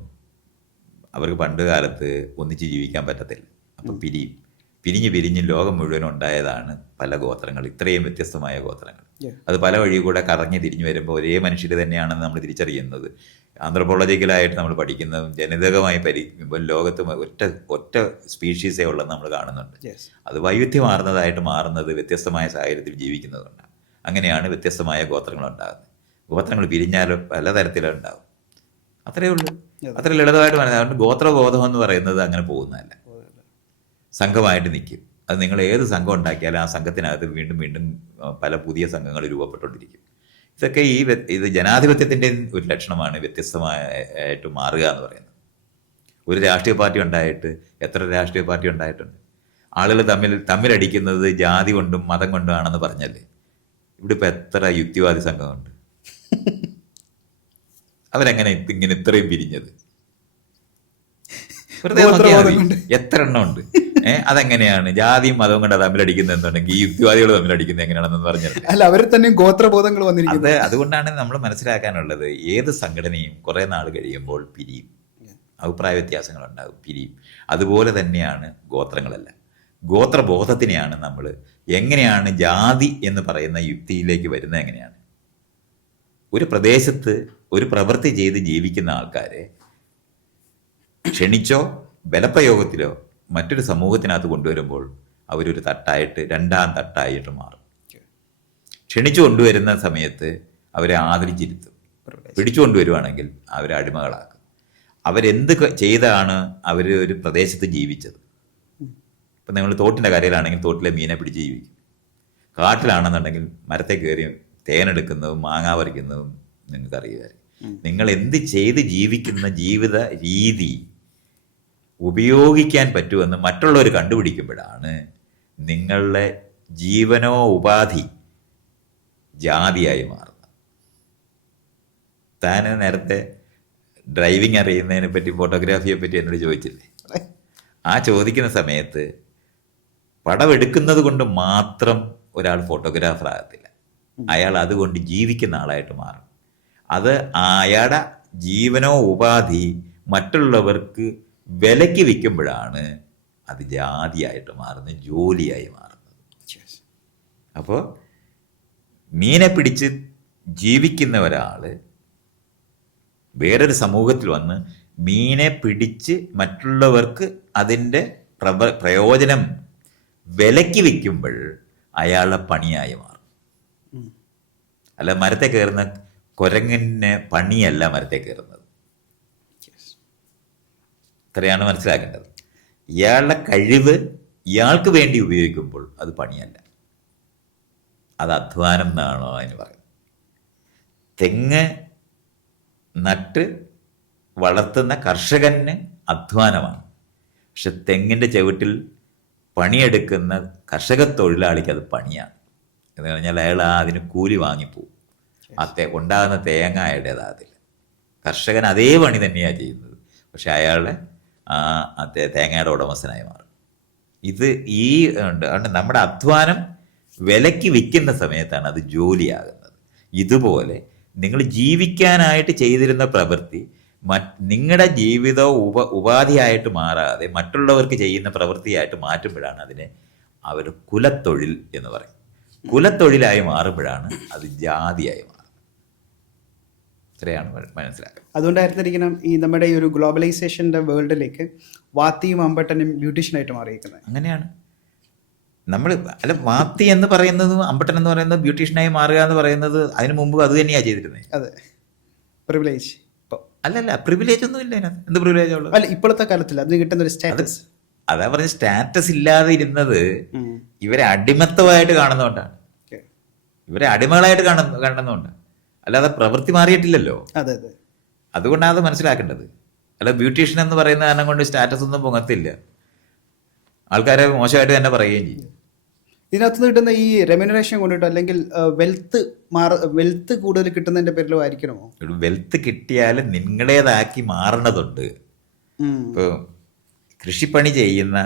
അവർക്ക് പണ്ട് കാലത്ത് ഒന്നിച്ച് ജീവിക്കാൻ പറ്റത്തില്ല. അപ്പം പിരിഞ്ഞ് ലോകം മുഴുവൻ ഉണ്ടായതാണ് പല ഗോത്രങ്ങൾ, ഇത്രയും വ്യത്യസ്തമായ ഗോത്രങ്ങൾ. അത് പല വഴി കൂടെ കറങ്ങി തിരിഞ്ഞു വരുമ്പോൾ ഒരേ മനുഷ്യർ തന്നെയാണെന്ന് നമ്മൾ തിരിച്ചറിയുന്നത്. ആന്ത്രപ്പോളജിക്കലായിട്ട് നമ്മൾ പഠിക്കുന്നതും ജനിതകമായി പരിക്കുമ്പോൾ ലോകത്ത് ഒറ്റ സ്പീഷീസേ ഉള്ളെന്ന് നമ്മൾ കാണുന്നുണ്ട്. അത് വൈവിധ്യമാർന്നതായിട്ട് മാറുന്നത് വ്യത്യസ്തമായ സാഹചര്യത്തിൽ ജീവിക്കുന്നതുകൊണ്ടാണ്. അങ്ങനെയാണ് വ്യത്യസ്തമായ ഗോത്രങ്ങൾ ഉണ്ടാകുന്നത്. ഗോത്രങ്ങൾ പിരിഞ്ഞാലും പലതരത്തിലുണ്ടാകും. അത്രയേ ഉള്ളൂ. അത്ര ലളിതമായിട്ട് മനസ്സിലാകും. ഗോത്രബോധം എന്ന് പറയുന്നത് അങ്ങനെ പോകുന്നതല്ല, സംഘമായിട്ട് നിൽക്കും. അത് നിങ്ങൾ ഏത് സംഘം ഉണ്ടാക്കിയാലും ആ സംഘത്തിനകത്ത് വീണ്ടും വീണ്ടും പല പുതിയ സംഘങ്ങൾ രൂപപ്പെട്ടുകൊണ്ടിരിക്കും. ഇതൊക്കെ ഇത് ജനാധിപത്യത്തിൻ്റെ ഒരു ലക്ഷണമാണ്, വ്യത്യസ്തമായിട്ട് മാറുക എന്ന് പറയുന്നത്. ഒരു രാഷ്ട്രീയ പാർട്ടി ഉണ്ടായിട്ട് എത്ര രാഷ്ട്രീയ പാർട്ടി ഉണ്ടായിട്ടുണ്ട്? ആളുകൾ തമ്മിലടിക്കുന്നത് ജാതി കൊണ്ടും മതം കൊണ്ടും ആണെന്ന് പറഞ്ഞല്ലേ. ഇവിടെ ഇപ്പം എത്ര യുക്തിവാദി സംഘമുണ്ട്? അവരെങ്ങനെ ഇങ്ങനെ ഇത്രയും പിരിഞ്ഞത്? എത്ര എണ്ണം ഉണ്ട്? അതെങ്ങനെയാണ് ജാതിയും മതവും കൊണ്ട് തമ്മിലടിക്കുന്നത് എന്നുണ്ടെങ്കിൽ ഈ യുക്തിവാദികൾ തമ്മിലടിക്കുന്നത് എങ്ങനെയാണെന്ന് പറഞ്ഞത് അല്ല, അവർ തന്നെ ഗോത്രബോധങ്ങൾ വന്നിരിക്കുന്നത്. അതുകൊണ്ടാണ് നമ്മൾ മനസ്സിലാക്കാനുള്ളത്, ഏത് സംഘടനയും കുറെ നാൾ കഴിയുമ്പോൾ പിരിയും. അഭിപ്രായ വ്യത്യാസങ്ങളുണ്ടാകും, പിരിയും. അതുപോലെ തന്നെയാണ് ഗോത്രങ്ങളെല്ലാം. ഗോത്രബോധത്തിനെയാണ് നമ്മൾ എങ്ങനെയാണ് ജാതി എന്ന് പറയുന്ന യുക്തിയിലേക്ക് വരുന്നത് എങ്ങനെയാണ്? ഒരു പ്രദേശത്ത് ഒരു പ്രവൃത്തി ചെയ്ത് ജീവിക്കുന്ന ആൾക്കാരെ ക്ഷണിച്ചോ ബലപ്രയോഗത്തിലോ മറ്റൊരു സമൂഹത്തിനകത്ത് കൊണ്ടുവരുമ്പോൾ അവരൊരു തട്ടായിട്ട്, രണ്ടാം തട്ടായിട്ട് മാറും. ക്ഷണിച്ചു കൊണ്ടുവരുന്ന സമയത്ത് അവരെ ആദരിച്ചിരുത്തും. പിടിച്ചു കൊണ്ടുവരുവാണെങ്കിൽ അവരെ അടിമകളാക്കും. അവരെന്ത് ചെയ്താണ് അവർ ഒരു പ്രദേശത്ത് ജീവിച്ചത്? ഇപ്പം നിങ്ങൾ തോട്ടിൻ്റെ കരയിലാണെങ്കിൽ തോട്ടിലെ മീനെ പിടിച്ച് ജീവിക്കും. കാട്ടിലാണെന്നുണ്ടെങ്കിൽ മരത്തെ കയറി തേനെടുക്കുന്നതും മാങ്ങ പറിക്കുന്നതും നിങ്ങൾക്കറിയുക. നിങ്ങൾ എന്ത് ചെയ്ത് ജീവിക്കുന്ന ജീവിത രീതി ഉപയോഗിക്കാൻ പറ്റുമെന്ന് മറ്റുള്ളവർ കണ്ടുപിടിക്കുമ്പോഴാണ് നിങ്ങളുടെ ജീവനോ ഉപാധി ജാതിയായി മാറുന്നത്. താൻ നേരത്തെ ഡ്രൈവിംഗ് അറിയുന്നതിനെ പറ്റി, ഫോട്ടോഗ്രാഫിയെ പറ്റി എന്നോട് ചോദിച്ചില്ലേ? ആ ചോദിക്കുന്ന സമയത്ത് പടമെടുക്കുന്നത് കൊണ്ട് മാത്രം ഒരാൾ ഫോട്ടോഗ്രാഫർ ആകത്തില്ല. അയാൾ അതുകൊണ്ട് ജീവിക്കുന്ന ആളായിട്ട് മാറും. അത് അയാളുടെ ജീവനോ ഉപാധി മറ്റുള്ളവർക്ക് വിലയ്ക്ക് വിൽക്കുമ്പോഴാണ് അത് ജാതിയായിട്ട് മാറുന്നത്, ജോലിയായി മാറുന്നത്. അപ്പോൾ മീനെ പിടിച്ച് ജീവിക്കുന്ന ഒരാൾ വേറൊരു സമൂഹത്തിൽ വന്ന് മീനെ പിടിച്ച് മറ്റുള്ളവർക്ക് അതിൻ്റെ പ്രയോജനം വിലയ്ക്ക് വിൽക്കുമ്പോൾ അയാളുടെ പണിയായി മാറും. അല്ല, മരത്തെ കയറുന്ന കുരങ്ങിന് പണിയല്ല മരത്തെ കയറുന്നത്. ഇത്രയാണ് മനസ്സിലാക്കേണ്ടത്. ഇയാളുടെ കഴിവ് ഇയാൾക്ക് വേണ്ടി ഉപയോഗിക്കുമ്പോൾ അത് പണിയല്ല, അത് അധ്വാനം എന്നാണോ അതിന് പറയുന്നത്. തെങ്ങ് നട്ട് വളർത്തുന്ന കർഷകന് അധ്വാനമാണ്. പക്ഷെ തെങ്ങിൻ്റെ ചവിട്ടിൽ പണിയെടുക്കുന്ന കർഷക തൊഴിലാളിക്ക് അത് പണിയാണ്. എന്ന് പറഞ്ഞാൽ അയാൾ അതിന് കൂലി വാങ്ങിപ്പോവും. ഉണ്ടാകുന്ന തേങ്ങ അയാളുടേതാകത്തില്ല. കർഷകൻ അതേ പണി തന്നെയാണ് ചെയ്യുന്നത്, പക്ഷെ അയാളുടെ തേങ്ങയുടെ ഉടമസ്ഥനായി മാറും. ഇത് ഉണ്ട്. നമ്മുടെ അധ്വാനം വിലയ്ക്ക് വിൽക്കുന്ന സമയത്താണ് അത് ജോലിയാകുന്നത്. ഇതുപോലെ നിങ്ങൾ ജീവിക്കാനായിട്ട് ചെയ്തിരുന്ന പ്രവൃത്തി നിങ്ങളുടെ ജീവിത ഉപാധിയായിട്ട് മാറാതെ മറ്റുള്ളവർക്ക് ചെയ്യുന്ന പ്രവൃത്തിയായിട്ട് മാറ്റുമ്പോഴാണ് അതിനെ അവർ കുലത്തൊഴിൽ എന്ന് പറയും. കുലത്തൊഴിലായി മാറുമ്പോഴാണ് അത് ജാതിയായി മാറുന്നത്. ഇത്രയാണ് മനസ്സിലാക്കുക. അതുകൊണ്ടായിരുന്നിരിക്കണം ഈ നമ്മുടെ ഈ ഒരു ഗ്ലോബലൈസേഷൻ്റെ വേൾഡിലേക്ക് വാത്തിയും അമ്പട്ടനും ബ്യൂട്ടീഷ്യനായിട്ട് മാറിയിരിക്കുന്നത്. അങ്ങനെയാണ് നമ്മൾ. അല്ല, വാത്തി എന്ന് പറയുന്നതും അമ്പട്ടൻ എന്ന് പറയുന്നത് ബ്യൂട്ടീഷ്യനായി മാറുക എന്ന് പറയുന്നത് അതിന് മുമ്പ് അത് തന്നെയാണ് ചെയ്തിരുന്നത്. അതെ, പ്രിവിലേജ്. അല്ലല്ല, പ്രിവിലേജ് ഒന്നും ഇല്ല അതിനകത്ത്. എന്ത് പ്രിവിലേജ് ഉള്ളത്? അല്ല, ഇപ്പോഴത്തെ കാലത്തിൽ അതിന് കിട്ടുന്ന ഒരു സ്റ്റാറ്റസ്. അതാ പറഞ്ഞ സ്റ്റാറ്റസ് ഇല്ലാതെ ഇരുന്നത് ഇവരെ അടിമത്തമായിട്ട് കാണുന്നതുകൊണ്ടാണ്. ഇവരെ അടിമകളായിട്ട് കാണുന്നതുകൊണ്ട്, അല്ലാതെ പ്രവൃത്തി മാറിയിട്ടില്ലല്ലോ. അതെ അതെ, അതുകൊണ്ടാണ് അത് മനസ്സിലാക്കേണ്ടത്. അല്ല, ബ്യൂട്ടീഷ്യൻ എന്ന് പറയുന്ന കാരണം കൊണ്ട് സ്റ്റാറ്റസ് ഒന്നും പൊങ്ങത്തില്ല. ആൾക്കാരെ മോശമായിട്ട് തന്നെ പറയുകയും ചെയ്യും. ഇതിനകത്ത് കിട്ടുന്ന ഈ റെമ്യൂണറേഷൻ കൊണ്ടിട്ടോ അല്ലെങ്കിൽ വെൽത്ത് കൂടുതൽ കിട്ടുന്നതിന്റെ പേരിലോ ആയിരിക്കണമോ? വെൽത്ത് കിട്ടിയാൽ നിങ്ങളേതാക്കി മാറണതുണ്ട്. ഇപ്പോൾ കൃഷിപ്പണി ചെയ്യുന്ന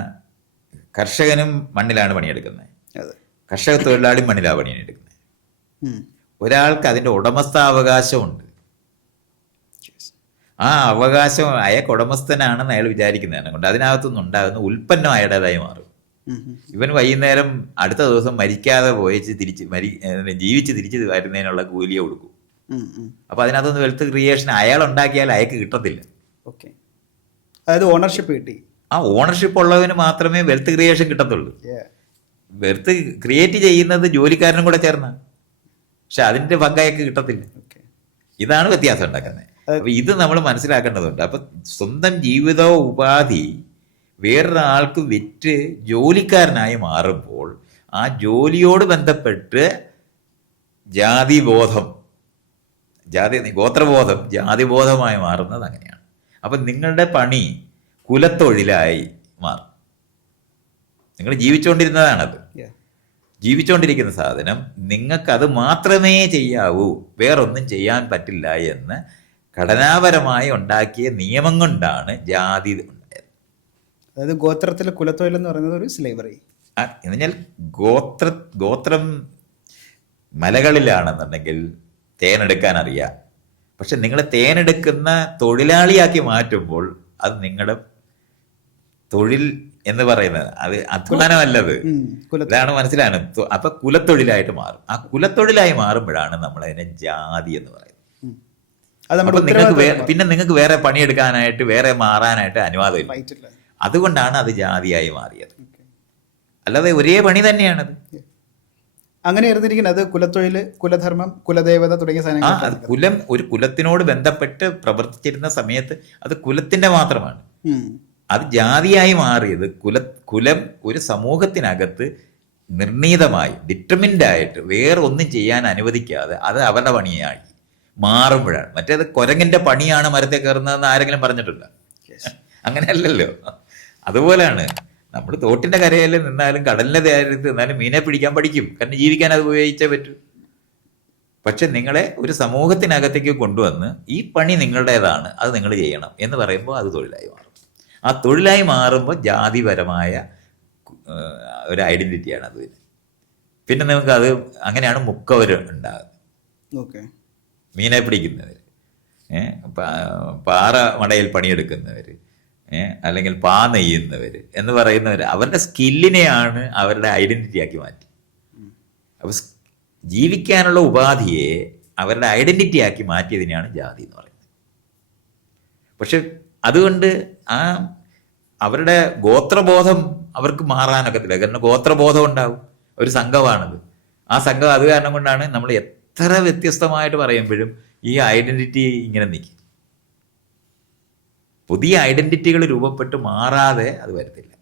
കർഷകനും മണ്ണിലാണ് പണിയെടുക്കുന്നത്, കർഷക തൊഴിലാളി മണ്ണിലാണ് പണിയെടുക്കുന്നത്. ഒരാൾക്ക് അതിൻ്റെ ഉടമസ്ഥാവകാശമുണ്ട്. ആ അവകാശം അയാൾക്ക് ഉടമസ്ഥനാണെന്ന് അയാൾ വിചാരിക്കുന്നതിനെ കൊണ്ട് അതിനകത്തുനിന്ന് ഉണ്ടാകുന്ന ഉൽപ്പന്നം അയാളുടേതായി മാറും. ഇവൻ വൈകുന്നേരം അടുത്ത ദിവസം മരിക്കാതെ പോയിച്ച് ജീവിച്ച് തിരിച്ച് വരുന്നതിനുള്ള കൂലിയെ കൊടുക്കും. അപ്പൊ അതിനകത്തൊന്ന് വെൽത്ത് ക്രിയേഷൻ അയാൾ ഉണ്ടാക്കിയാൽ അയാൾക്ക് കിട്ടത്തില്ല. ഓക്കെ, അതായത് ഓണർഷിപ്പ് കിട്ടി. ആ ഓണർഷിപ്പ് ഉള്ളവന് മാത്രമേ വെൽത്ത് ക്രിയേഷൻ കിട്ടത്തുള്ളൂ. വെൽത്ത് ക്രിയേറ്റ് ചെയ്യുന്നത് ജോലിക്കാരനും കൂടെ ചേർന്ന, പക്ഷെ അതിന്റെ പങ്ക് അയാൾക്ക് കിട്ടത്തില്ല. ഇതാണ് വ്യത്യാസം ഉണ്ടാക്കുന്നത്. അപ്പൊ ഇത് നമ്മൾ മനസ്സിലാക്കേണ്ടതുണ്ട്. അപ്പൊ സ്വന്തം ജീവിത ഉപാധി വേറൊരാൾക്ക് വിറ്റ് ജോലിക്കാരനായി മാറുമ്പോൾ ആ ജോലിയോട് ബന്ധപ്പെട്ട് ഗോത്രബോധം ജാതിബോധമായി മാറുന്നത് അങ്ങനെയാണ്. അപ്പം നിങ്ങളുടെ പണി കുലത്തൊഴിലായി മാറും. നിങ്ങൾ ജീവിച്ചുകൊണ്ടിരുന്നതാണത്. ജീവിച്ചുകൊണ്ടിരിക്കുന്ന സാധനം നിങ്ങൾക്കത് മാത്രമേ ചെയ്യാവൂ, വേറൊന്നും ചെയ്യാൻ പറ്റില്ല എന്ന് ഘടനാപരമായി ഉണ്ടാക്കിയ നിയമം കൊണ്ടാണ് ജാതി ഉണ്ടായത്. അതായത് ഗോത്രത്തിലെ കുലത്തൊഴിൽ എന്ന് പറയുന്നത് ഒരു സ്ലേവറി. എന്ന് പറഞ്ഞാൽ ഗോത്രം മലകളിലാണെന്നുണ്ടെങ്കിൽ തേനെടുക്കാൻ അറിയാം, പക്ഷെ നിങ്ങൾ തേനെടുക്കുന്ന തൊഴിലാളിയാക്കി മാറ്റുമ്പോൾ അത് നിങ്ങളുടെ തൊഴിൽ എന്ന് പറയുന്നത് അത് അധ്വാനമല്ലത്. ഇതാണ് മനസ്സിലാണ്. അപ്പൊ കുലത്തൊഴിലായിട്ട് മാറും. ആ കുലത്തൊഴിലായി മാറുമ്പോഴാണ് നമ്മൾ അതിനെ ജാതി എന്ന് പറയുന്നത്. അപ്പൊ പിന്നെ നിങ്ങൾക്ക് വേറെ പണിയെടുക്കാനായിട്ട് വേറെ മാറാനായിട്ട് അനുവാദമില്ല. അതുകൊണ്ടാണ് അത് ജാതിയായി മാറിയത്. അല്ലാതെ ഒരേ പണി തന്നെയാണത്. അങ്ങനെ ഇരുന്നിരിക്കുന്നത് അത് കുലത്തൊഴിൽ, കുലധർമ്മം, കുലദേവത തുടങ്ങിയ സാധനങ്ങൾ. അത് കുലം ഒരു കുലത്തിനോട് ബന്ധപ്പെട്ട് പ്രവർത്തിച്ചിരുന്ന സമയത്ത് അത് കുലത്തിന്റെ മാത്രമാണ്. അത് ജാതിയായി മാറിയത് കുലം ഒരു സമൂഹത്തിനകത്ത് നിർണീതമായി ഡിറ്റർമിൻഡ് ആയിട്ട് വേറെ ഒന്നും ചെയ്യാൻ അനുവദിക്കാതെ അത് അവരുടെ പണിയായി മാറുമ്പോഴാണ്. മറ്റേത് കുരങ്ങിന്റെ പണിയാണ് മരത്തെ കയറുന്നതെന്ന് ആരെങ്കിലും പറഞ്ഞിട്ടില്ല. അങ്ങനെയല്ലല്ലോ. അതുപോലെയാണ് നമ്മൾ തോട്ടിന്റെ കരയിൽ നിന്നാലും കടലിന്റെ തീരത്ത് നിന്നാലും മീനെ പിടിക്കാൻ പഠിക്കും. കാരണം ജീവിക്കാൻ അത് ഉപയോഗിച്ചേ പറ്റൂ. പക്ഷെ നിങ്ങളെ ഒരു സമൂഹത്തിനകത്തേക്ക് കൊണ്ടുവന്ന് ഈ പണി നിങ്ങളുടേതാണ്, അത് നിങ്ങൾ ചെയ്യണം എന്ന് പറയുമ്പോൾ അത് തൊഴിലായി മാറും. ആ തൊഴിലായി മാറുമ്പോൾ ജാതിപരമായ ഒരു ഐഡന്റിറ്റിയാണ് അത്. പിന്നെ നിങ്ങൾക്ക് അത് അങ്ങനെയാണ് മുക്കവർ ഉണ്ടാകുന്നത്. മീനെ പിടിക്കുന്നവർ, പാറ മടയിൽ പണിയെടുക്കുന്നവർ, അല്ലെങ്കിൽ പാ നെയ്യുന്നവർ എന്ന് പറയുന്നവർ അവരുടെ സ്കില്ലിനെയാണ് അവരുടെ ഐഡന്റിറ്റി ആക്കി മാറ്റി. അപ്പൊ ജീവിക്കാനുള്ള ഉപാധിയെ അവരുടെ ഐഡന്റിറ്റി ആക്കി മാറ്റിയതിനെയാണ് ജാതി എന്ന് പറയുന്നത്. പക്ഷെ അതുകൊണ്ട് ആ അവരുടെ ഗോത്രബോധം അവർക്ക് മാറാനൊക്കത്തില്ല. കാരണം ഗോത്രബോധം ഉണ്ടാവും. ഒരു സംഘമാണത്. ആ സംഘം അത് കാരണം കൊണ്ടാണ് നമ്മൾ എത്ര വ്യത്യസ്തമായിട്ട് പറയുമ്പോഴും ഈ ഐഡന്റിറ്റി ഇങ്ങനെ നിൽക്കും. പുതിയ ഐഡന്റിറ്റികൾ രൂപപ്പെട്ട് മാറാതെ അത് വരത്തില്ല.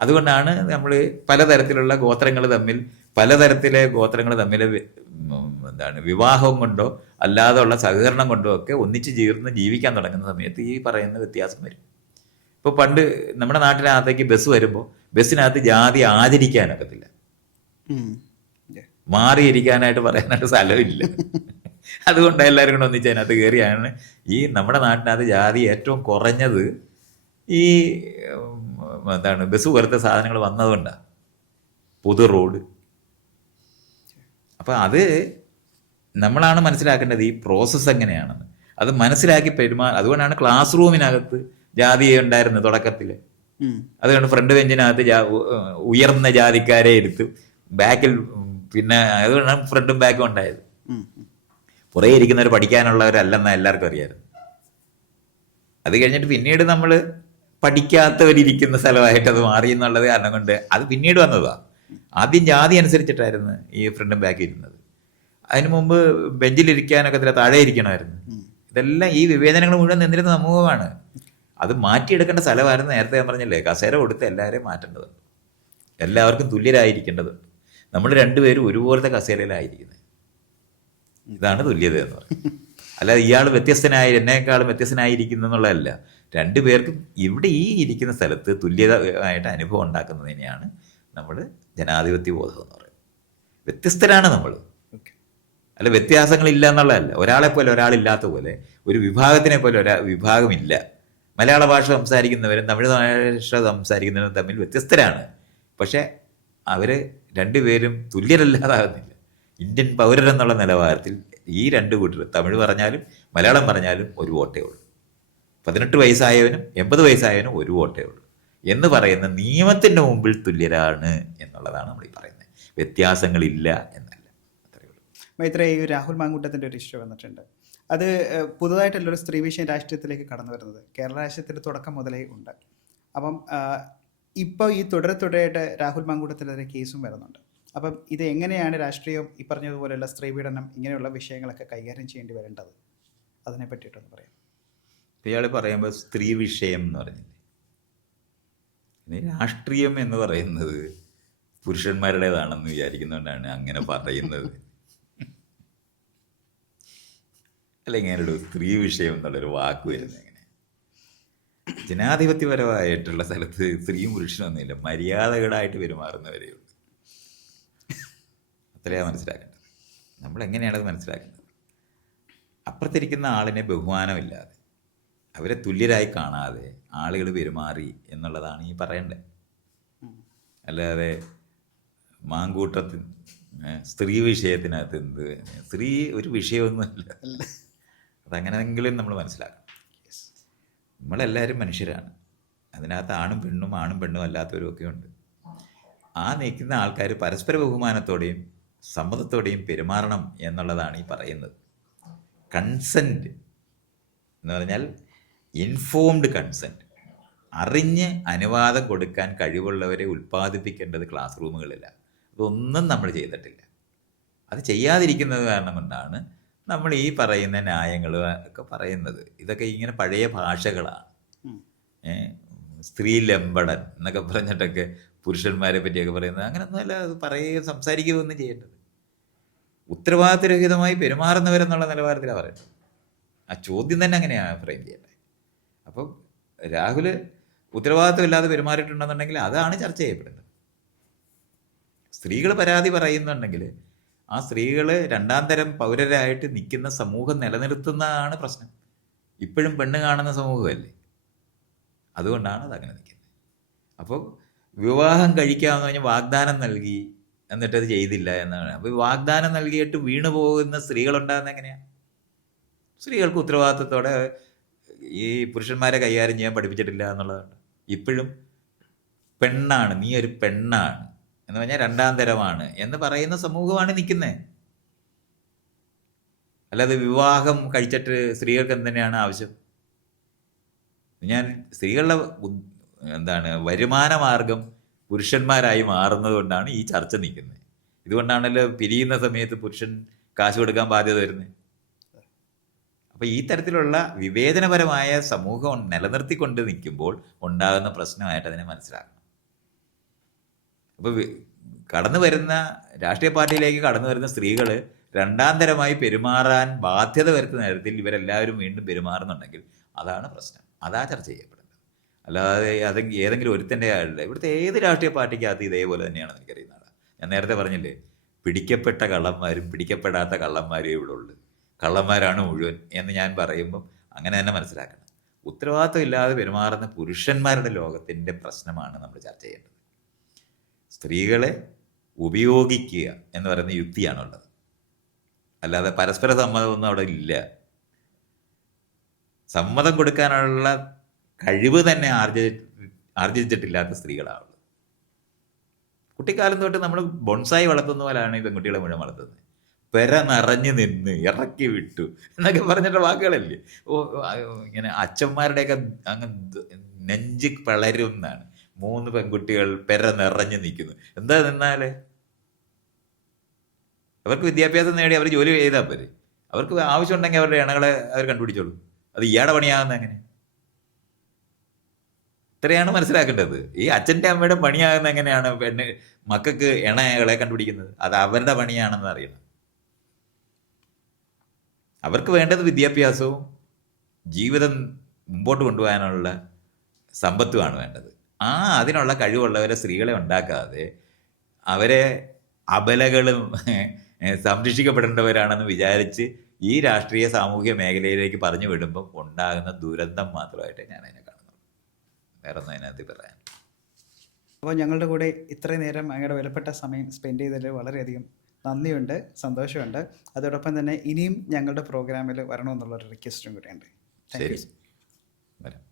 അതുകൊണ്ടാണ് നമ്മൾ പലതരത്തിലുള്ള ഗോത്രങ്ങൾ തമ്മിൽ വിവാഹം കൊണ്ടോ അല്ലാതെയുള്ള സഹകരണം കൊണ്ടോ ഒക്കെ ഒന്നിച്ച് ചേർന്ന് ജീവിക്കാൻ തുടങ്ങുന്ന സമയത്ത് ഈ പറയുന്ന വ്യത്യാസം വരും. ഇപ്പോൾ പണ്ട് നമ്മുടെ നാട്ടിനകത്തേക്ക് ബസ് വരുമ്പോൾ ബസ്സിനകത്ത് ജാതി ആചരിക്കാനൊക്കത്തില്ല. മാറിയിരിക്കാനായിട്ട് പറയാനായിട്ട് സ്ഥലമില്ല. അതുകൊണ്ട് എല്ലാവരും കൂടെ ഒന്നിച്ച് അതിനകത്ത് കയറിയാണ് ഈ നമ്മുടെ നാട്ടിനകത്ത് ജാതി ഏറ്റവും കുറഞ്ഞത്. ഈ ബസ് പോലത്തെ സാധനങ്ങൾ വന്നതുകൊണ്ടാണ്. പൊതു റോഡ്. അപ്പം അത് നമ്മളാണ് മനസ്സിലാക്കേണ്ടത് ഈ പ്രോസസ്സ് എങ്ങനെയാണെന്ന്. അത് മനസ്സിലാക്കി അതുകൊണ്ടാണ് ക്ലാസ് റൂമിനകത്ത് ജാതി ഉണ്ടായിരുന്നത് തുടക്കത്തിൽ. അതുകൊണ്ട് ഫ്രണ്ട് ബെഞ്ചിനകത്ത് ഉയർന്ന ജാതിക്കാരെ എടുത്തു, ബാക്കിൽ പിന്നെ അതുകൊണ്ടാണ് ഫ്രണ്ടും ബാക്കും ഉണ്ടായത്. പുറകെ ഇരിക്കുന്നവർ പഠിക്കാനുള്ളവരല്ലെന്ന് എല്ലാവർക്കും അറിയാമായിരുന്നു. അത് കഴിഞ്ഞിട്ട് പിന്നീട് നമ്മൾ പഠിക്കാത്തവരിയ്ക്കുന്ന സ്ഥലമായിട്ട് അത് മാറി എന്നുള്ളത് കാരണം കൊണ്ട് അത് പിന്നീട് വന്നതാണ്. ആദ്യം ജാതി അനുസരിച്ചിട്ടായിരുന്നു ഈ ഫ്രണ്ടും ബാക്കും ഇരുന്നത്. അതിനു മുമ്പ് ബെഞ്ചിലിരിക്കാനൊക്കെ താഴെ ഇരിക്കണമായിരുന്നു. ഇതെല്ലാം ഈ വിവേചനങ്ങൾ മുഴുവൻ നിന്നിരുന്ന സമൂഹമാണ്. അത് മാറ്റിയെടുക്കേണ്ട സ്ഥലമായിരുന്നു. നേരത്തെ ഞാൻ പറഞ്ഞില്ലേ, കസേര കൊടുത്ത് എല്ലാവരെയും മാറ്റേണ്ടതുണ്ട്. എല്ലാവർക്കും തുല്യരായിരിക്കേണ്ടതുണ്ട്. നമ്മൾ രണ്ടുപേരും ഒരുപോലത്തെ കസേരയിലായിരിക്കുന്നത്. ഇതാണ് തുല്യത എന്ന് പറയുന്നത്. അല്ലാതെ ഇയാൾ എന്നേക്കാളും വ്യത്യസ്തനായിരിക്കുന്നു എന്നുള്ളതല്ല. രണ്ടുപേർക്കും ഇവിടെ ഈ ഇരിക്കുന്ന സ്ഥലത്ത് തുല്യമായിട്ട് അനുഭവം ഉണ്ടാക്കുന്നതിനെയാണ് നമ്മൾ ജനാധിപത്യ ബോധം എന്ന് പറയുന്നത്. വ്യത്യസ്തരാണ് നമ്മൾ, അല്ല വ്യത്യാസങ്ങളില്ല എന്നുള്ളതല്ല. ഒരാളെപ്പോലെ ഒരാളില്ലാത്ത പോലെ ഒരു വിഭാഗത്തിനെ പോലെ വിഭാഗമില്ല. മലയാള ഭാഷ സംസാരിക്കുന്നവരും തമിഴ് ഭാഷ സംസാരിക്കുന്നവരും തമ്മിൽ വ്യത്യസ്തരാണ്. പക്ഷെ അവർ രണ്ടുപേരും തുല്യരല്ലാതാകുന്നില്ല. ഇന്ത്യൻ പൗരരെന്നുള്ള നിലവാരത്തിൽ ഈ രണ്ട് കൂട്ടർ തമിഴ് പറഞ്ഞാലും മലയാളം പറഞ്ഞാലും ഒരു വോട്ടേ ഉള്ളൂ. 18 വയസ്സായവനും 80 വയസ്സായവനും ഒരു വോട്ടേ ഉള്ളൂ എന്ന് പറയുന്ന നിയമത്തിൻ്റെ മുമ്പിൽ തുല്യരാണ് എന്നുള്ളതാണ് നമ്മൾ ഈ പറയുന്നത്. വ്യത്യാസങ്ങളില്ല എന്നല്ല. അത്രയേ ഉള്ളൂ. മൈത്രേയി, രാഹുൽ മാങ്കൂട്ടത്തിൻ്റെ ഒരു ഇഷ്യൂ വന്നിട്ടുണ്ട്. അത് പുതുതായിട്ടുള്ളൊരു സ്ത്രീ വിഷയം രാഷ്ട്രീയത്തിലേക്ക് കടന്നു വരുന്നത് കേരള രാഷ്ട്രീയത്തിൽ തുടക്കം മുതലേ ഉണ്ട്. അപ്പം ഇപ്പോൾ ഈ തുടരെയായിട്ട് രാഹുൽ മാങ്കൂട്ടത്തിനെതിരെ കേസും വരുന്നുണ്ട്. അപ്പം ഇത് എങ്ങനെയാണ് രാഷ്ട്രീയം ഈ പറഞ്ഞതുപോലെയുള്ള സ്ത്രീപീഡനം ഇങ്ങനെയുള്ള വിഷയങ്ങളൊക്കെ കൈകാര്യം ചെയ്യേണ്ടി വരേണ്ടത്, അതിനെ പറ്റിയിട്ടൊന്ന് പറയാം. ഇയാൾ പറയുമ്പോൾ സ്ത്രീ വിഷയം എന്ന് പറഞ്ഞില്ലേ, രാഷ്ട്രീയം എന്ന് പറയുന്നത് പുരുഷന്മാരുടേതാണെന്ന് വിചാരിക്കുന്നതുകൊണ്ടാണ് അങ്ങനെ പറയുന്നത്. അല്ല, ഇങ്ങനെയൊരു സ്ത്രീ വിഷയം എന്നുള്ളൊരു വാക്ക് വരുന്നത് എങ്ങനെ? ജനാധിപത്യപരമായിട്ടുള്ള സ്ഥലത്ത് സ്ത്രീയും പുരുഷനൊന്നുമില്ല, മര്യാദകളായിട്ട് പെരുമാറുന്നവരേ ഉള്ളൂ. അത്രയാണ് മനസ്സിലാക്കേണ്ടത്. നമ്മൾ എങ്ങനെയാണത് മനസ്സിലാക്കേണ്ടത്? അപ്പുറത്തിരിക്കുന്ന ആളിനെ ബഹുമാനമില്ലാതെ അവരെ തുല്യരായി കാണാതെ ആളുകൾ പെരുമാറി എന്നുള്ളതാണ് ഈ പറയേണ്ടത്. അല്ലാതെ മാങ്കൂട്ടത്തിൽ സ്ത്രീ വിഷയത്തിനകത്ത് എന്ത് സ്ത്രീ ഒരു വിഷയമൊന്നുമല്ല. അതങ്ങനെയെങ്കിലും നമ്മൾ മനസ്സിലാക്കണം. നമ്മളെല്ലാവരും മനുഷ്യരാണ്. അതിനകത്ത് ആണും പെണ്ണും അല്ലാത്തവരും ഒക്കെ ഉണ്ട്. ആ നിൽക്കുന്ന ആൾക്കാർ പരസ്പര ബഹുമാനത്തോടെയും സമ്മതത്തോടെയും പെരുമാറണം എന്നുള്ളതാണ് ഈ പറയുന്നത്. കൺസെൻറ്റ് എന്ന് പറഞ്ഞാൽ ഇൻഫോംഡ് കൺസെൻറ്റ്. അറിഞ്ഞ് അനുവാദം കൊടുക്കാൻ കഴിവുള്ളവരെ ഉൽപ്പാദിപ്പിക്കേണ്ടത് ക്ലാസ് റൂമുകളില്ല. അതൊന്നും നമ്മൾ ചെയ്തിട്ടില്ല. അത് ചെയ്യാതിരിക്കുന്നത് കാരണം കൊണ്ടാണ് നമ്മൾ ഈ പറയുന്ന ന്യായങ്ങൾ ഒക്കെ പറയുന്നത്. ഇതൊക്കെ ഇങ്ങനെ പഴയ ഭാഷകളാണ്. സ്ത്രീ ലംബടൻ എന്നൊക്കെ പറഞ്ഞിട്ടൊക്കെ പുരുഷന്മാരെ പറ്റിയൊക്കെ പറയുന്നത് അങ്ങനെയൊന്നുമല്ല. അത് സംസാരിക്കുകയൊന്നും ചെയ്യേണ്ടത്. ഉത്തരവാദിത്തരഹിതമായി പെരുമാറുന്നവരെന്നുള്ള നിലവാരത്തിലാണ് പറയുന്നത്. ആ ചോദ്യം തന്നെ അങ്ങനെയാണ് ഫ്രെയിം ചെയ്യേണ്ടത്. അപ്പം രാഹുൽ ഉത്തരവാദിത്തമില്ലാതെ പെരുമാറിയിട്ടുണ്ടെന്നുണ്ടെങ്കിൽ അതാണ് ചർച്ച ചെയ്യപ്പെടുന്നത്. സ്ത്രീകൾ പരാതി പറയുന്നുണ്ടെങ്കിൽ ആ സ്ത്രീകൾ രണ്ടാം തരം പൗരരായിട്ട് നിൽക്കുന്ന സമൂഹം നിലനിർത്തുന്നതാണ് പ്രശ്നം. ഇപ്പോഴും പെണ്ണ് കാണുന്ന സമൂഹമല്ലേ, അതുകൊണ്ടാണ് അതങ്ങനെ നിൽക്കുന്നത്. അപ്പോൾ വിവാഹം കഴിക്കാമെന്ന് പറഞ്ഞാൽ വാഗ്ദാനം നൽകി എന്നിട്ടത് ചെയ്തില്ല എന്നാണ്. അപ്പോൾ വാഗ്ദാനം നൽകിയിട്ട് വീണു പോകുന്ന സ്ത്രീകളുണ്ടാകുന്നത് എങ്ങനെയാണ്? സ്ത്രീകൾക്ക് ഉത്തരവാദിത്തത്തോടെ ഈ പുരുഷന്മാരെ കൈകാര്യം ചെയ്യാൻ പഠിപ്പിച്ചിട്ടില്ല എന്നുള്ളതാണ്. ഇപ്പോഴും പെണ്ണാണ്, നീ ഒരു പെണ്ണാണ് എന്ന് പറഞ്ഞാൽ രണ്ടാം തരമാണ് എന്ന് പറയുന്ന സമൂഹമാണ് നിൽക്കുന്നത്. അല്ലാതെ വിവാഹം കഴിച്ചിട്ട് സ്ത്രീകൾക്ക് എന്തിനാണ് ആവശ്യം? ഞാൻ സ്ത്രീകളുടെ വരുമാന മാർഗം പുരുഷന്മാരായി മാറുന്നത് കൊണ്ടാണ് ഈ ചർച്ച നിൽക്കുന്നത്. ഇതുകൊണ്ടാണല്ലോ പിരിയുന്ന സമയത്ത് പുരുഷൻ കാശ് കൊടുക്കാൻ ബാധ്യത വരുന്നത്. അപ്പോൾ ഈ തരത്തിലുള്ള വിവേചനപരമായ സമൂഹം നിലനിർത്തിക്കൊണ്ട് നിൽക്കുമ്പോൾ ഉണ്ടാകുന്ന പ്രശ്നമായിട്ട് അതിനെ മനസ്സിലാക്കണം. അപ്പോൾ കടന്നു വരുന്ന രാഷ്ട്രീയ പാർട്ടിയിലേക്ക് കടന്നു വരുന്ന സ്ത്രീകൾ രണ്ടാം തരമായി പെരുമാറാൻ ബാധ്യത വരുത്തുന്ന തരത്തിൽ ഇവരെല്ലാവരും വീണ്ടും പെരുമാറുന്നുണ്ടെങ്കിൽ അതാണ് പ്രശ്നം. അതാ ചർച്ച ചെയ്യപ്പെടുന്നത്. അല്ലാതെ ഏതെങ്കിലും ഒരുത്തൻ്റെ ആളുടെ ഇവിടുത്തെ ഏത് രാഷ്ട്രീയ പാർട്ടിക്കകത്ത് ഇതേപോലെ തന്നെയാണെന്ന് എനിക്കറിയുന്നതാണ്. ഞാൻ നേരത്തെ പറഞ്ഞില്ലേ, പിടിക്കപ്പെട്ട കള്ളന്മാരും പിടിക്കപ്പെടാത്ത കള്ളന്മാരും ഇവിടെ ഉള്ളു. കള്ളന്മാരാണ് മുഴുവൻ എന്ന് ഞാൻ പറയുമ്പം അങ്ങനെ തന്നെ മനസ്സിലാക്കണം. ഉത്തരവാദിത്വം ഇല്ലാതെ പെരുമാറുന്ന പുരുഷന്മാരുടെ ലോകത്തിൻ്റെ പ്രശ്നമാണ് നമ്മൾ ചർച്ച ചെയ്യേണ്ടത്. സ്ത്രീകളെ ഉപയോഗിക്കുക എന്ന് പറയുന്ന യുക്തിയാണുള്ളത്. അല്ലാതെ പരസ്പര സമ്മതമൊന്നും അവിടെ ഇല്ല. സമ്മതം കൊടുക്കാനുള്ള കഴിവ് തന്നെ ആർജിച്ചിട്ടില്ലാത്ത സ്ത്രീകളാണുള്ളത്. കുട്ടിക്കാലം തൊട്ട് നമ്മൾ ബോൺസായി വളർത്തുന്ന പോലെയാണ് ഈ പെൺകുട്ടികളെ മുഴുവൻ വളർത്തുന്നത്. പെര നിറഞ്ഞു നിന്ന് ഇറക്കി വിട്ടു എന്നൊക്കെ പറഞ്ഞിട്ട് വാക്കുകളല്ലേ. ഇങ്ങനെ അച്ഛന്മാരുടെയൊക്കെ അങ്ങ് നെഞ്ച് പിളരുന്നാണ്. 3 പെൺകുട്ടികൾ പെര നിറഞ്ഞു നിൽക്കുന്നു. എന്താ നിന്നാല് അവർക്ക് വിദ്യാഭ്യാസം നേടി അവർ ജോലി ചെയ്താൽ പോരെ. അവർക്ക് ആവശ്യമുണ്ടെങ്കിൽ അവരുടെ ഇണകളെ അവർ കണ്ടുപിടിച്ചോളൂ. അത് ഇയാളുടെ പണിയാകുന്ന എങ്ങനെ? ഇത്രയാണ് മനസ്സിലാക്കേണ്ടത്. ഈ അച്ഛൻ്റെ അമ്മയുടെ പണിയാകുന്ന എങ്ങനെയാണ് മക്കൾക്ക് ഇണകളെ കണ്ടുപിടിക്കുന്നത്? അത് അവരുടെ പണിയാണെന്ന് അറിയണം. അവർക്ക് വേണ്ടത് വിദ്യാഭ്യാസവും ജീവിതം മുമ്പോട്ട് കൊണ്ടുപോകാനുള്ള സമ്പത്തുമാണ് വേണ്ടത്. അതിനുള്ള കഴിവുള്ളവരെ സ്ത്രീകളെ ഉണ്ടാക്കാതെ അവരെ അബലകളും സംരക്ഷിക്കപ്പെടേണ്ടവരാണെന്ന് വിചാരിച്ച് ഈ രാഷ്ട്രീയ സാമൂഹിക മേഖലയിലേക്ക് പറഞ്ഞു വിടുമ്പം ഉണ്ടാകുന്ന ദുരന്തം മാത്രമായിട്ട് ഞാൻ അതിനെ കാണുന്നുള്ളൂ. വേറെ ഒന്നും അതിനകത്ത് പറയാൻ. അപ്പോൾ ഞങ്ങളുടെ കൂടെ ഇത്രയും നേരം അങ്ങയുടെ വിലപ്പെട്ട സമയം സ്പെൻഡ് ചെയ്തതിൽ വളരെയധികം നന്ദിയുണ്ട്, സന്തോഷമുണ്ട്. അതോടൊപ്പം തന്നെ ഇനിയും ഞങ്ങളുടെ പ്രോഗ്രാമിൽ വരണമെന്നുള്ളൊരു റിക്വസ്റ്റും കൂടെയുണ്ട്. ശരി, വരാം.